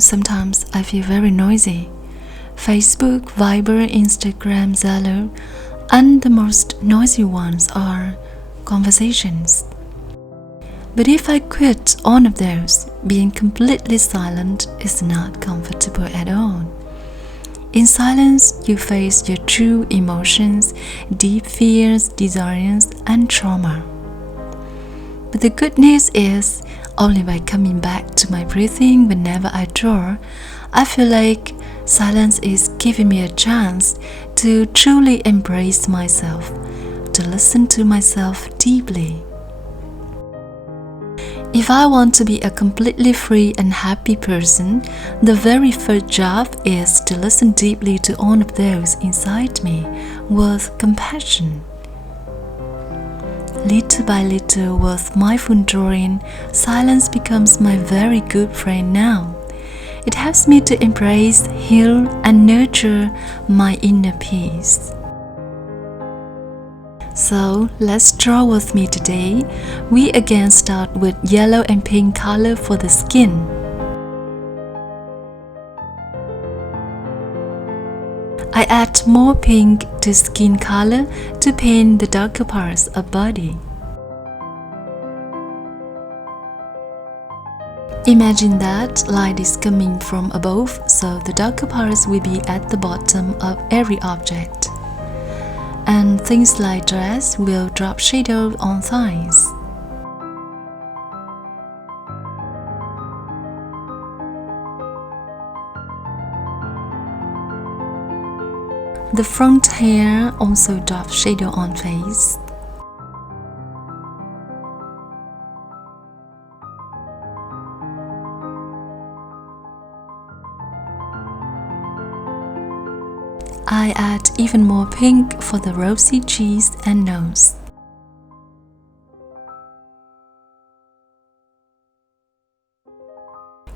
Sometimes I feel very noisy. Facebook, Viber, Instagram, Zello, and the most noisy ones are conversations. But if I quit all of those, being completely silent is not comfortable at all. In silence, you face your true emotions, deep fears, desires, and trauma. But the good news is, only by coming back to my breathing whenever I draw, I feel like silence is giving me a chance to truly embrace myself, to listen to myself deeply. If I want to be a completely free and happy person, the very first job is to listen deeply to all of those inside me with compassion. Little by little, with mindful drawing, silence becomes my very good friend now. It helps me to embrace, heal, and nurture my inner peace. So let's draw with me today. We again start with yellow and pink color for the skin. I add more pink to skin color to paint the darker parts of body. Imagine that light is coming from above, so the darker parts will be at the bottom of every object. And things like dress will drop shadow on thighs. The front hair also drops shadow on face. I add even more pink for the rosy cheeks and nose.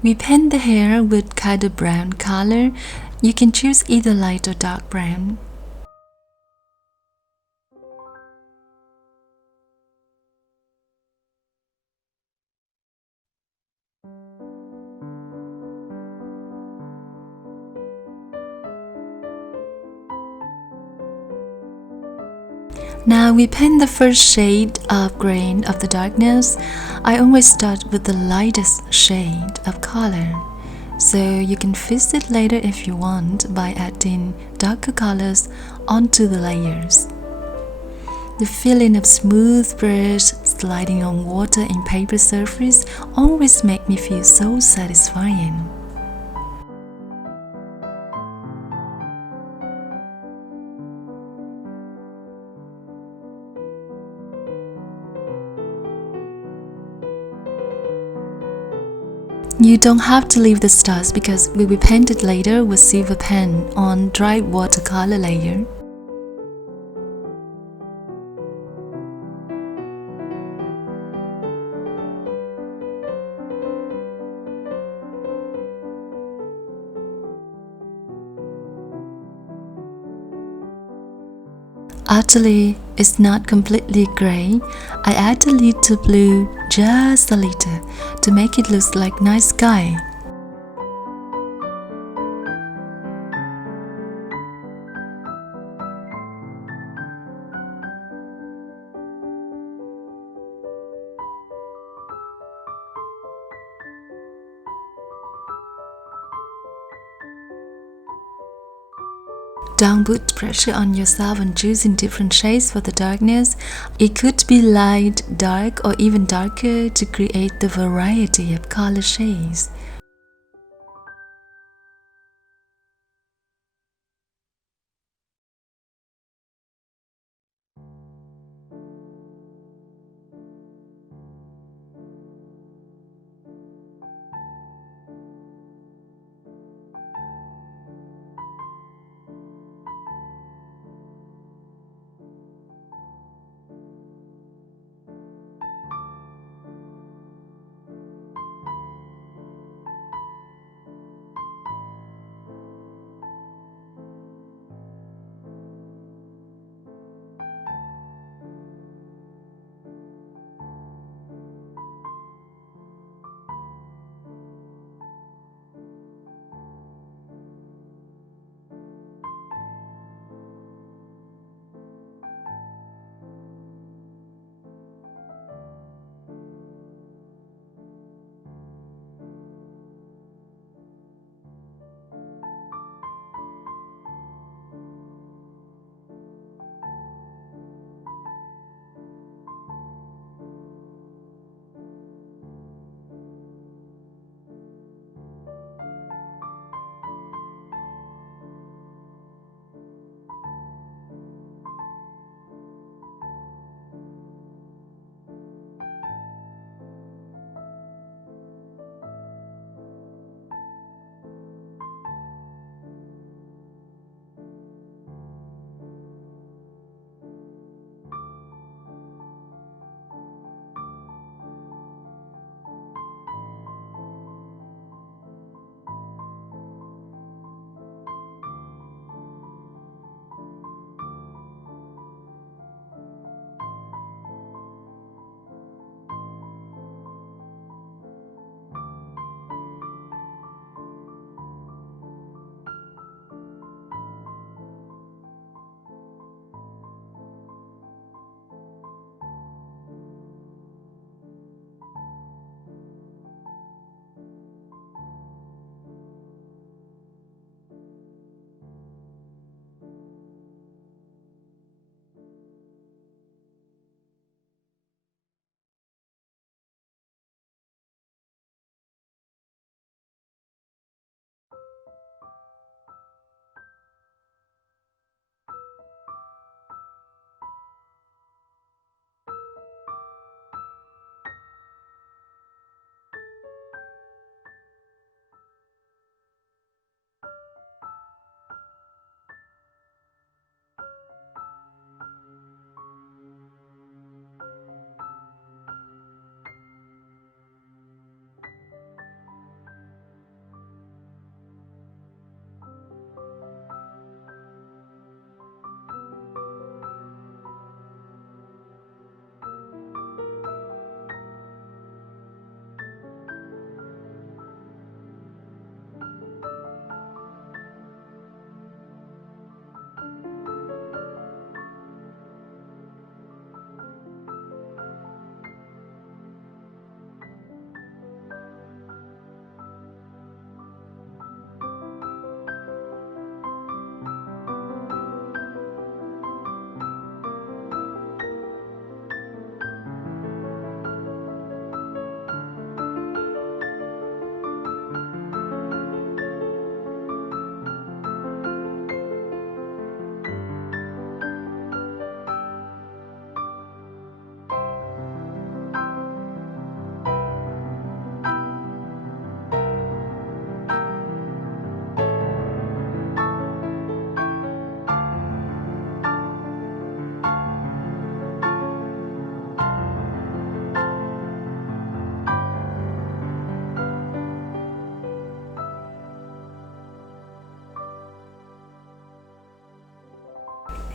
We paint the hair with kind of brown color. You can choose either light or dark brown. Now we paint the first shade of green of the darkness. I always start with the lightest shade of color, so you can fix it later if you want by adding darker colors onto the layers. The feeling of smooth brush sliding on water in paper surface always makes me feel so satisfying. You don't have to leave the stars because we will paint it later with silver pen on dry watercolor layer. Actually, it's not completely grey. I add a little blue, just a little, to make it look like night sky. Don't put pressure on yourself on choosing different shades for the darkness. It could be light, dark, or even darker to create the variety of color shades.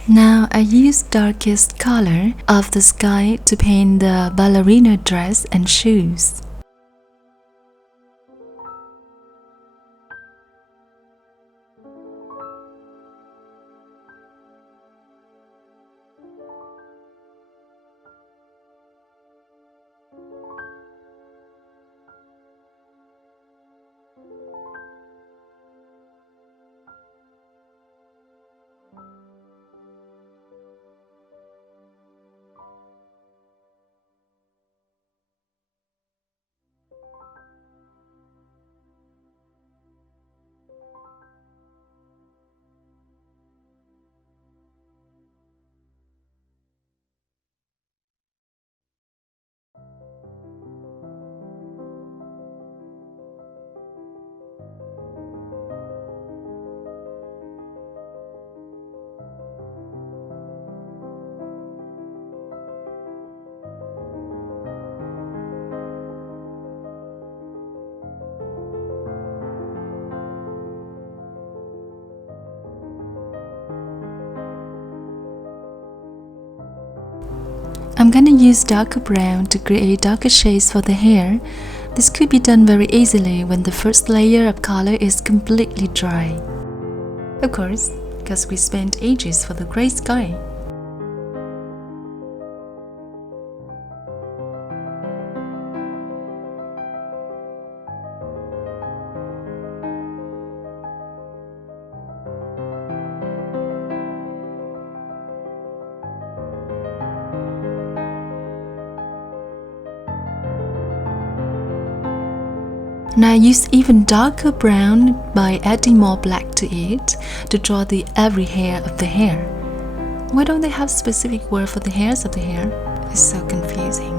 Now I use darkest color of the sky to paint the ballerina dress and shoes. I'm gonna use darker brown to create darker shades for the hair. This could be done very easily when the first layer of color is completely dry. Of course, because we spent ages for the gray sky. Now I use even darker brown by adding more black to it to draw the every hair of the hair. Why don't they have specific word for the hairs of the hair? It's so confusing.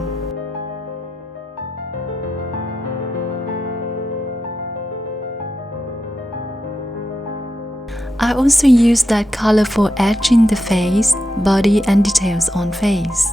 I also use that color for etching the face, body and details on face.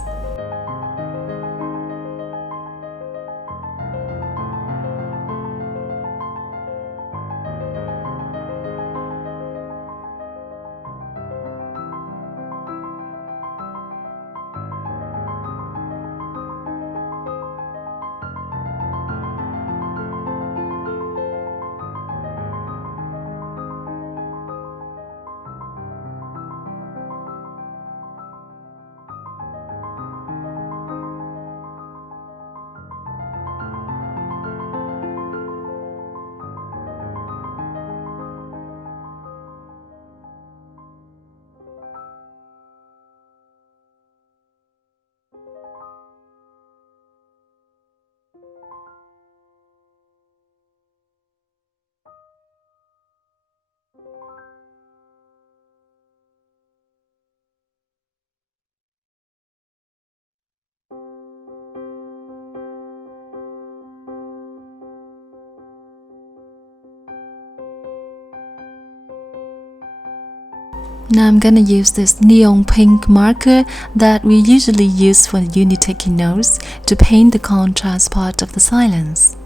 Now I'm gonna use this neon pink marker that we usually use for unitaking notes to paint the contrast part of the silence.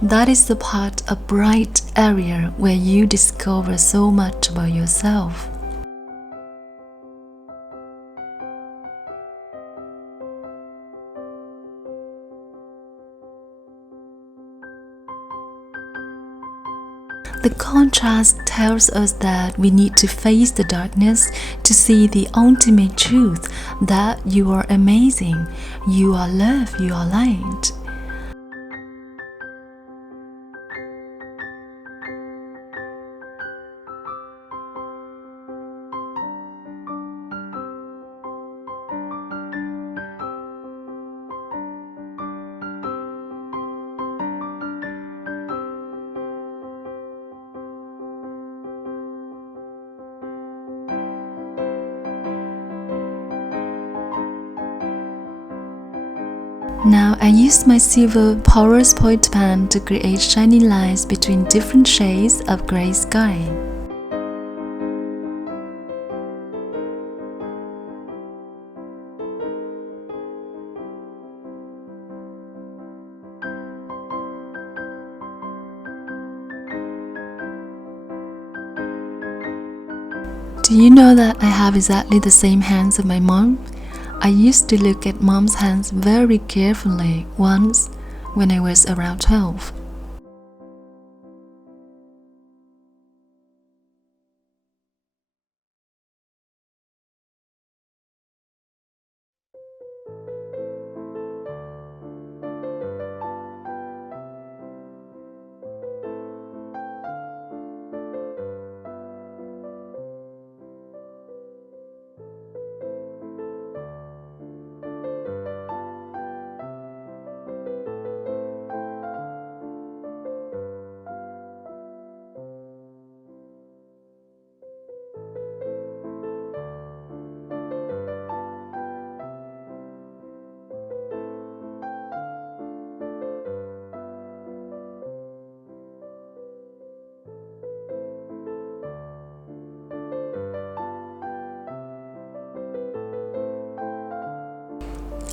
That is the part, a bright area where you discover so much about yourself. The contrast tells us that we need to face the darkness to see the ultimate truth that you are amazing, you are love, you are light. Now I used my silver porous point pen to create shiny lines between different shades of grey sky. Do you know that I have exactly the same hands as my mom? I used to look at mom's hands very carefully once when I was around 12.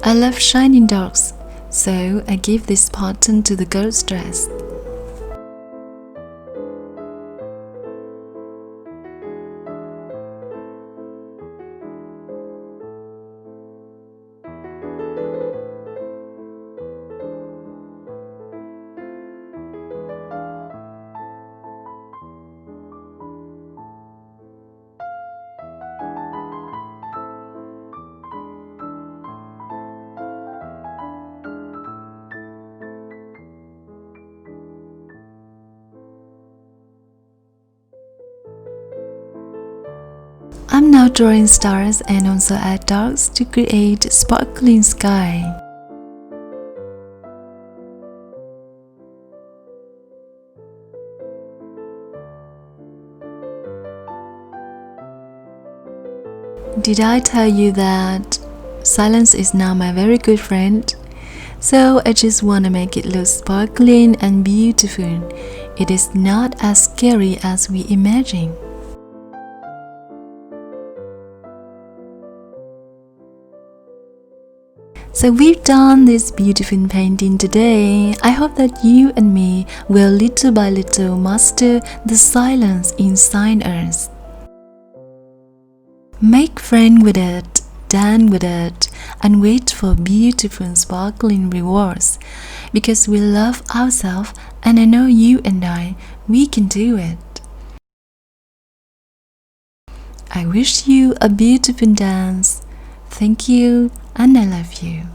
I love shiny darks, so I give this pattern to the girl's dress. I'm now drawing stars and also add darks to create sparkling sky. Did I tell you that silence is now my very good friend? So I just want to make it look sparkling and beautiful. It is not as scary as we imagine. So we've done this beautiful painting today. I hope that you and me will little by little master the silence inside us. Make friends with it, dance with it, and wait for beautiful sparkling rewards. Because we love ourselves, and I know you and we can do it. I wish you a beautiful dance. Thank you, and I love you.